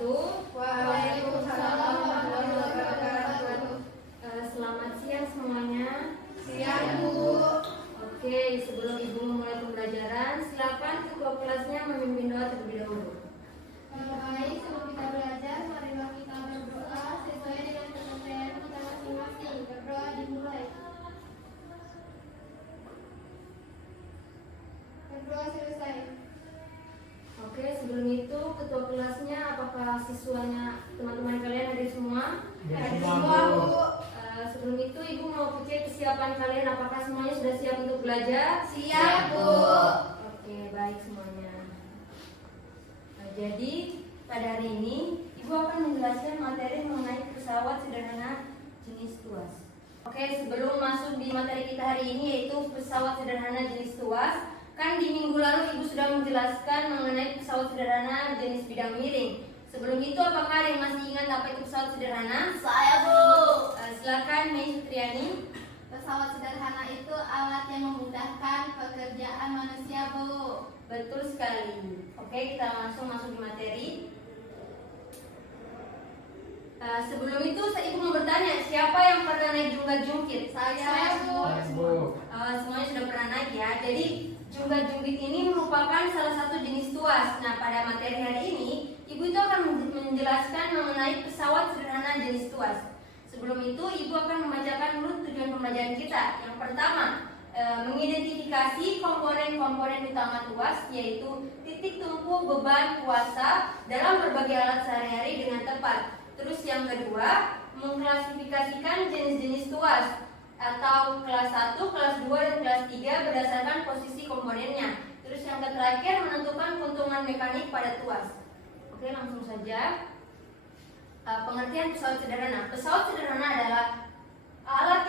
wabarakatuh. Waalaikumsalam warahmatullahi wabarakatuh. Selamat siang semuanya. Siang, Bu. Oke, sebelum Ibu memulai pembelajaran, silakan ketua kelasnya memimpin doa terlebih dahulu. Baik, sebelum kita belajar, marilah kita berdoa sesuai dengan kepercayaan kita masing-masing. Berdoa dimulai. Berdoa selesai. Oke, sebelum itu ketua kelasnya, apakah siswanya teman-teman kalian hadir semua? Hadir semua, Bu. Sebelum itu Ibu mau cek kesiapan kalian, apakah semuanya sudah siap untuk belajar? Siap, Bu. Oke, baik semuanya. Jadi pada hari ini Ibu akan menjelaskan materi mengenai pesawat sederhana jenis Tuas. Oke, sebelum masuk di materi kita hari ini yaitu pesawat sederhana jenis Tuas, kan di minggu lalu Ibu sudah menjelaskan mengenai pesawat sederhana jenis bidang miring. Sebelum itu apakah ada yang masih ingat apa itu pesawat sederhana? Saya, Bu. Silakan Mei Sutriani. Pesawat sederhana itu alat yang memudahkan pekerjaan manusia, Bu. Betul sekali. Oke, kita langsung masuk di materi. Sebelum itu Ibu mau bertanya, siapa yang pernah naik jungkat-jungkit? Saya, Bu. Semuanya sudah pernah naik ya. Jadi jungkat-jungkit ini merupakan salah satu jenis tuas. Nah, pada materi hari ini Ibu itu akan menjelaskan mengenai pesawat sederhana jenis tuas. Sebelum itu Ibu akan membacakan dulu tujuan pembelajaran kita. Yang pertama, mengidentifikasi komponen-komponen utama tuas, yaitu titik tumpu beban kuasa dalam berbagai alat sehari-hari dengan tepat. Terus yang kedua, mengklasifikasikan jenis-jenis tuas atau kelas 1, kelas 2, dan kelas 3 berdasarkan posisi komponennya. Terus yang terakhir, menentukan keuntungan mekanik pada tuas. Oke, langsung saja. Pengertian pesawat sederhana. Pesawat sederhana adalah alat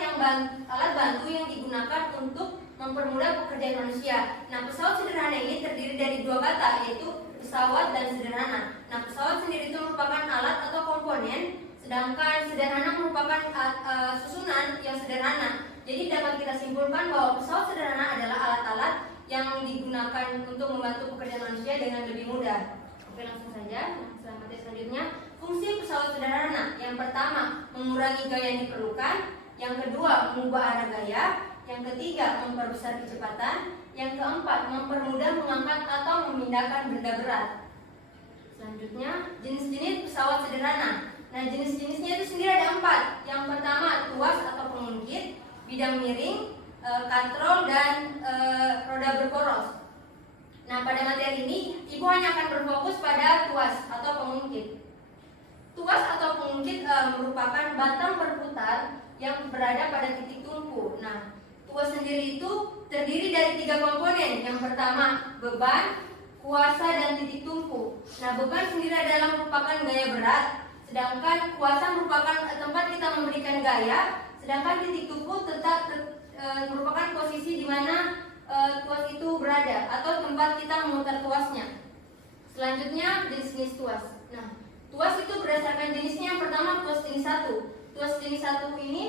bantu yang digunakan untuk mempermudah pekerjaan manusia. Nah, pesawat sederhana ini terdiri dari dua kata, yaitu pesawat dan sederhana. Nah, pesawat sendiri itu merupakan alat atau komponen, sedangkan sederhana merupakan susunan yang sederhana. Jadi dapat kita simpulkan bahwa pesawat sederhana adalah alat-alat yang digunakan untuk membantu pekerjaan manusia dengan lebih mudah. Oke, langsung saja. Selanjutnya, fungsi pesawat sederhana. Yang pertama, mengurangi gaya yang diperlukan. Yang kedua, mengubah arah gaya. Yang ketiga, memperbesar kecepatan. Yang keempat, mempermudah mengangkat atau memindahkan benda berat. Selanjutnya, jenis-jenis pesawat sederhana. Nah, jenis-jenisnya itu sendiri ada 4. Yang pertama, tuas atau pengungkit, bidang miring, katrol, dan roda berporos. Nah, pada materi ini Ibu hanya akan berfokus pada tuas atau pengungkit. Tuas atau pengungkit merupakan batang berputar yang berada pada titik tumpu. Nah, tuas sendiri itu terdiri dari 3 komponen. Yang pertama, beban, kuasa, dan titik tumpu. Nah, beban sendiri adalah merupakan gaya berat, sedangkan kuasa merupakan tempat kita memberikan gaya, sedangkan titik tumpu merupakan posisi di mana tuas itu berada atau tempat kita memutar tuasnya. Selanjutnya, jenis-jenis tuas. Nah, tuas itu berdasarkan jenisnya. Yang pertama, tuas jenis 1. Tuas jenis 1 ini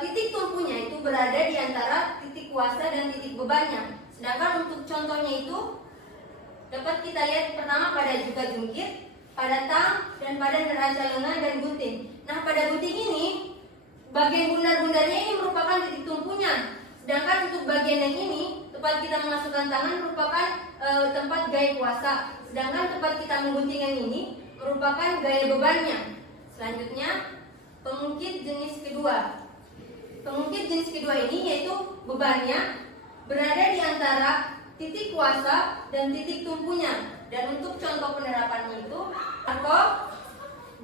titik tumpunya itu berada di antara titik kuasa dan titik bebannya. Sedangkan untuk contohnya itu dapat kita lihat pertama pada jungkat-jungkit, pada tang, dan pada neraca lengan dan gunting. Nah, pada gunting ini bagian bundar-bundarnya ini merupakan titik tumpunya. Sedangkan untuk bagian yang ini, tempat kita memasukkan tangan merupakan tempat gaya kuasa. Sedangkan tempat kita menggunting yang ini merupakan gaya bebannya. Selanjutnya, pengungkit jenis kedua. Pengungkit jenis kedua ini yaitu bebannya berada di antara titik kuasa dan titik tumpunya. Dan untuk contoh penerapannya itu angkok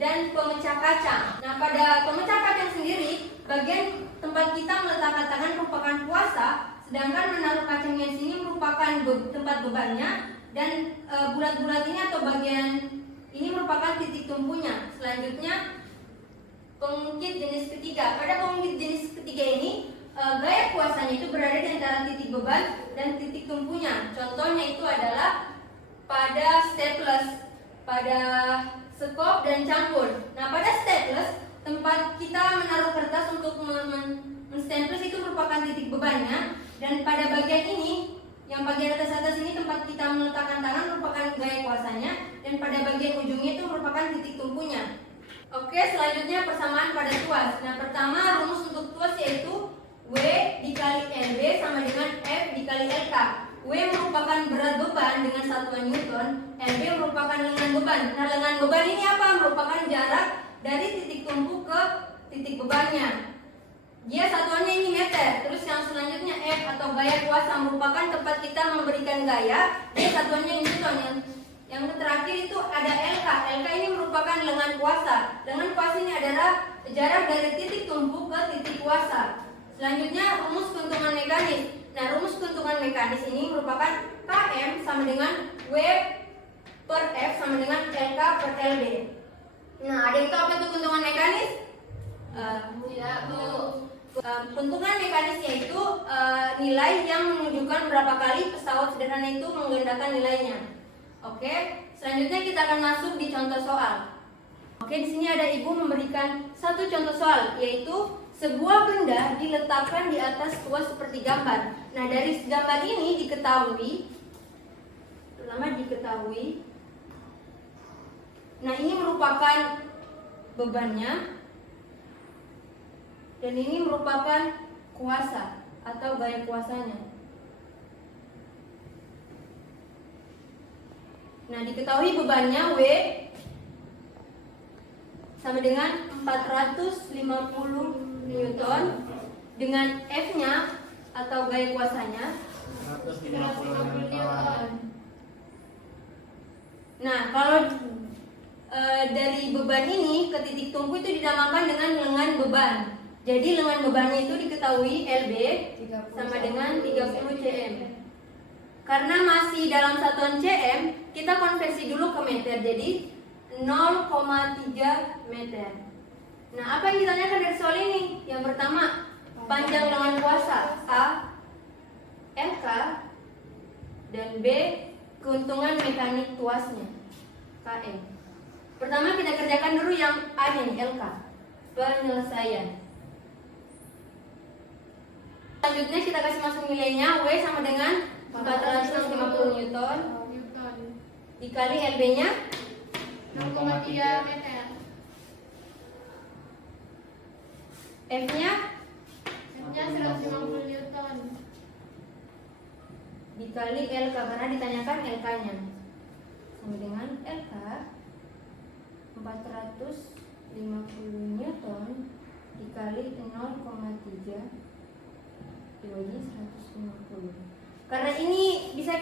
dan pemecah kacang. Nah, pada pemecah kacang sendiri, bagian tempat kita meletakkan tangan merupakan kuasa, sedangkan menaruh kacangnya di sini merupakan tempat bebannya, dan bulat-bulat ini atau bagian ini merupakan titik tumpunya. Selanjutnya, pengungkit jenis ketiga. Pada pengungkit jenis ketiga ini, gaya kuasanya itu berada di antara titik beban dan titik tumpunya. Contohnya itu adalah pada staples, pada sekop, dan cangkul. Nah, pada staples, tempat kita menaruh kertas untuk menstaples itu merupakan titik bebannya, dan pada bagian ini, yang bagian atas ini tempat kita meletakkan tangan merupakan gaya kuasanya, dan pada bagian ujungnya itu merupakan titik tumpunya. Oke, selanjutnya persamaan pada tuas. Nah, pertama rumus untuk tuas yaitu W dikali LB sama dengan F dikali LK. W merupakan berat beban dengan satuan Newton, LB merupakan lengan beban. Nah, lengan beban ini apa? Merupakan jarak dari titik tumpu ke titik bebannya. Dia satuannya ini meter. Terus yang selanjutnya F atau gaya kuasa merupakan tempat kita memberikan gaya. Dia satuannya Newton. Yang terakhir itu ada LK. LK ini merupakan lengan kuasa. Lengan kuasa ini adalah jarak dari titik tumpu ke titik kuasa. Selanjutnya rumus keuntungan mekanis. Nah, rumus keuntungan mekanis ini merupakan Km sama dengan W per F sama dengan LK per LB. Nah, ada yang tahu apa itu keuntungan mekanis? Tidak, Bu. Keuntungan mekanisnya itu nilai yang menunjukkan berapa kali pesawat sederhana itu menggandakan nilainya. Oke, selanjutnya kita akan masuk di contoh soal. Oke, di sini ada ibu memberikan satu contoh soal, yaitu sebuah benda diletakkan di atas tuas seperti gambar. Nah, dari gambar ini diketahui, nah ini merupakan bebannya, dan ini merupakan kuasa atau gaya kuasanya. Nah, diketahui bebannya W sama dengan 450 Newton dengan F-nya atau gaya kuasanya 150 Newton. Nah, kalau dari beban ini ke titik tumpu itu dinamakan dengan lengan beban. Jadi lengan bebannya itu diketahui LB sama dengan 30 cm. Karena masih dalam satuan cm, kita konversi dulu ke meter. Jadi 0,3 meter. Nah, apa yang ditanyakan dari soal ini? Yang pertama, panjang lengan kuasa A, LK, dan B, keuntungan mekanik tuasnya KM. Pertama kita kerjakan dulu yang A nya, LK, penyelesaian. Selanjutnya kita kasih masuk nilainya. W sama dengan 450 Newton dikali LB nya 0,3 meter. F nya 150 Newton. dikali LK, karena ditanyakan LK nya sama dengan LK 450 Newton dikali 0,3 dibagi 150. Karena ini bisa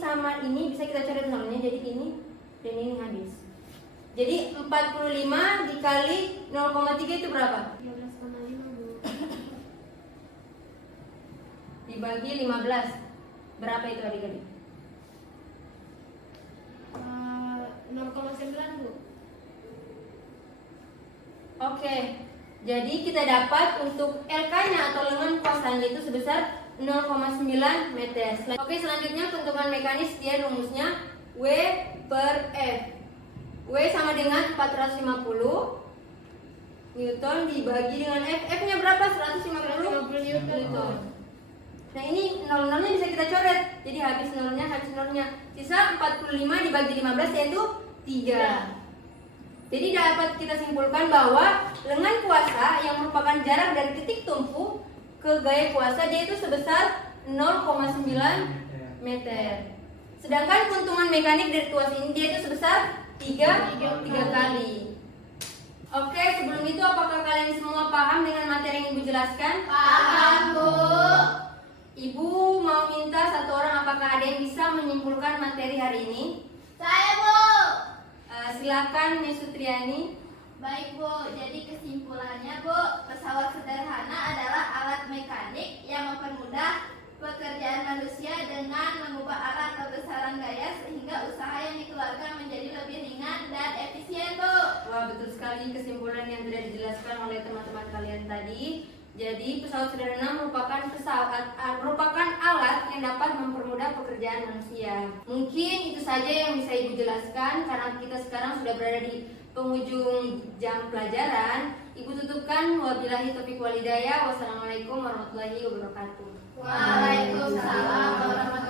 sama ini bisa kita coret nolnya, jadi ini dan ini habis. Jadi 45 dikali 0,3 itu berapa? 13,5, Bu. Dibagi 15. Berapa itu adik-adik? 0,9, Bu. Oke. Jadi kita dapat untuk LK-nya atau lengan kuasanya itu sebesar 0,9 meter. Oke, selanjutnya keuntungan mekanis, dia rumusnya W per F. W sama dengan 450 Newton dibagi dengan F. F-nya berapa? 150 Newton. Nah, ini nol-nolnya bisa kita coret. Jadi habis nolnya. Sisa 45 dibagi 15 yaitu 3. Jadi dapat kita simpulkan bahwa lengan kuasa yang merupakan jarak dari titik tumpu ke gaya kuasa dia itu sebesar 0,9 meter. Sedangkan keuntungan mekanik dari tuas ini dia itu sebesar 3 kali. Oke, sebelum itu apakah kalian semua paham dengan materi yang Ibu jelaskan? Paham, Bu. Ibu mau minta satu orang, apakah ada yang bisa menyimpulkan materi hari ini? Saya, Bu. Silakan Miss Sutriani. Baik, Bu. Jadi kesimpulannya, Bu, pesawat sederhana adalah alat mekanik yang mempermudah pekerjaan manusia dengan mengubah arah atau besaran gaya sehingga usaha yang dikeluarkan menjadi lebih ringan dan efisien, Bu. Wah, betul sekali kesimpulan yang sudah dijelaskan oleh teman-teman kalian tadi. Jadi pesawat sederhana merupakan alat yang dapat mempermudah pekerjaan manusia. Mungkin itu saja yang bisa Ibu jelaskan karena kita sekarang sudah berada di penghujung jam pelajaran. Ibu tutupkan, wabillahi taufiq wal hidayah. Wassalamualaikum warahmatullahi wabarakatuh. Waalaikumsalam warahmatullahi wabarakatuh.